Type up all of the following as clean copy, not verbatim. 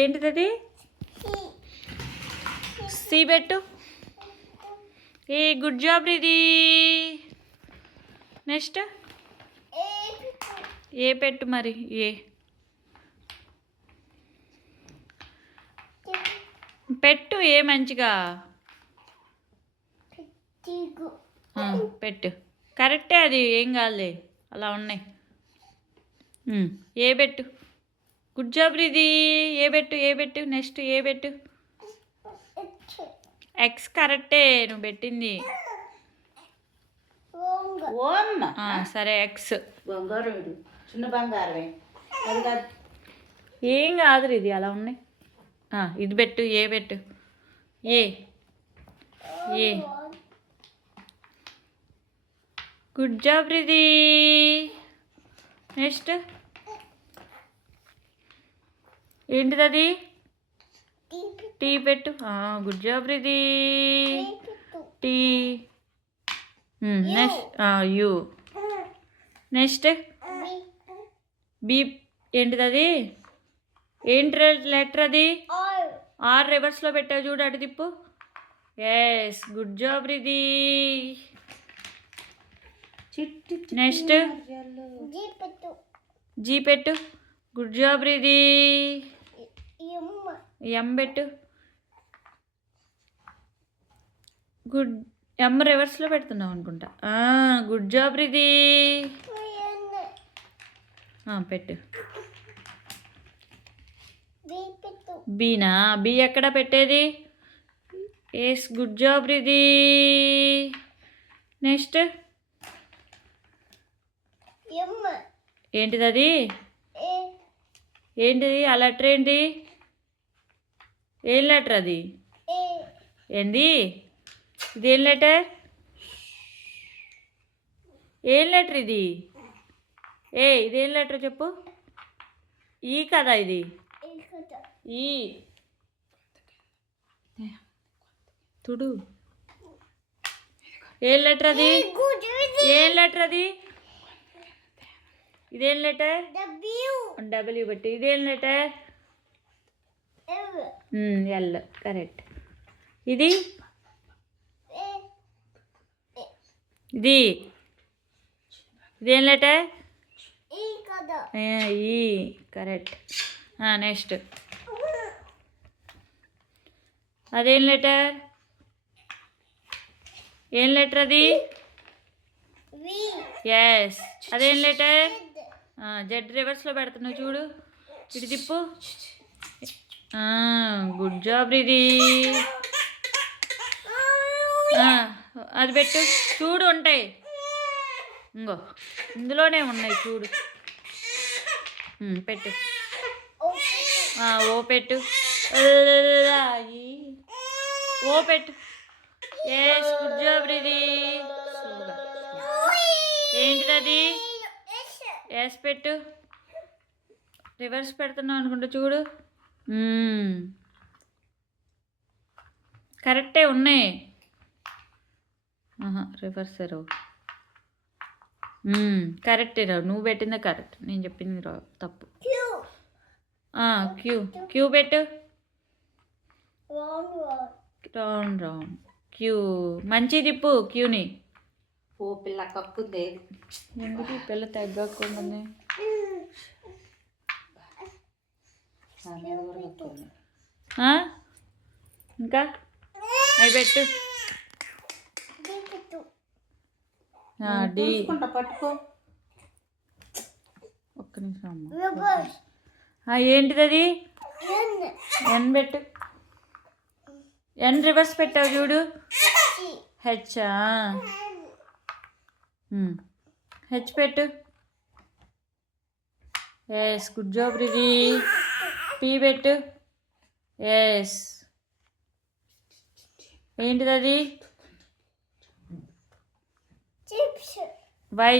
ఏంటిది అది? సి పెట్టు. ఏ గుడ్ జాబ్ ఇది. నెక్స్ట్ ఏ పెట్టు మరి. ఏ పెట్టు. ఏ మంచిగా పెట్టు. కరెక్టే అది, ఏం కాదులే, అలా ఉన్నాయి. ఏ పెట్టు. గుడ్ జాబ్ ఇది. ఏ పెట్టు. ఏ పెట్టు. నెక్స్ట్ ఏ పెట్టు. ఎక్స్ కరెక్టే నువ్వు పెట్టింది. సరే ఎక్స్. చిన్న బంగారమే అది కాదు. ఏం కాదు ఇది, అలా ఉన్నాయి. ఇది పెట్టు. ఏ పెట్టు. ఏ ఏ గుడ్ జాబ్ ఇది. నెక్స్ట్ ఏంటిది అది? టీ పెట్టు. గుడ్ జాబ్ ఇది. T. Next U. Next B. ఏంటిది అది? ఏంటి లెటర్ అది? ఆర్ రివర్స్లో పెట్టావు చూడు, అటు తిప్పు. ఎస్ గుడ్ జాబ్ ఇది. నెక్స్ట్ జీ పెట్టు. గుడ్ జాబ్ ఇది. ఎం పెట్టు. గుడ్. ఎం రివర్స్లో పెడుతున్నావు అనుకుంటా. గుడ్ జాబ్ ఇది. పెట్టు. బీనా? బీ ఎక్కడ పెట్టేది? ఎస్ గుడ్ జాబ్ ఇది. నెక్స్ట్ ఏంటిది అది? ఏంటిది ఆ లెటర్? ఏంటి? ఏం లెటర్ అది? ఏంది? ఇదేం లెటర్? ఏం లెటర్ ఇది? ఇదేం లెటర్ చెప్పు. ఈ కదా ఇది? ఈ తుడు. ఏం లెటర్ అది? ఏం లెటర్ అది? ఇదేం లెటర్? డబ్ల్యూ బట్టి. ఇదేం లెటర్? L correct. ఇది ఇది ఇదేం లెటర్? ఈ కరెక్ట్. నెక్స్ట్ అదేం లెటర్? ఏం లెటర్ అది? ఎస్. అదేం లెటర్? జెడ్ రివర్స్లో పెడుతున్నావు చూడు, ఇటు తిప్పు. గుడ్ జాబ్ ఇది. అది పెట్టు. చూడు ఉంటాయి, ఇంకో ఇందులోనే ఉన్నాయి చూడు. పెట్టు. ఓ పెట్టు. ఓ పెట్టు. ఎస్ గుడ్ జాబ్ ఇది. ఏంటిది అది? ఎస్ పెట్టు. రివర్స్ పెడుతున్నావు అనుకుంటా చూడు. కరెక్టే ఉన్నాయి. రివర్స్ రావు. కరెక్టే రావు. నువ్వు పెట్టిందే కరెక్ట్, నేను చెప్పింది రావు, తప్పు. క్యూ. క్యూ పెట్టు. Round round. క్యూ మంచి తిప్పు క్యూని. ఓ పిల్ల కక్కుంది. ఎందుకు ఈ పిల్ల తగ్గకుండా? ఇంకా అవి పెట్టు. డి. పట్టుకో ఒక్క నిమిషం అమ్మ. ఏంటిది అది? ఎన్ పెట్టు. ఎన్ రివర్స్ పెట్టావు చూడు. హెచ్. హెచ్ పెట్టు. ఎస్ గుడ్ జాబ్ ఇది. పీ పెట్టు. ఎస్. ఏంటిది అది? వై.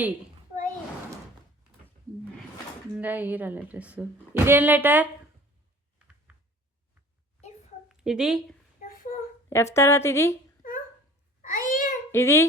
ఇంకా హీరో లెటర్స్. ఇదేం లెటర్? ఇది ఎఫ్ తర్వాత ఇది ఇది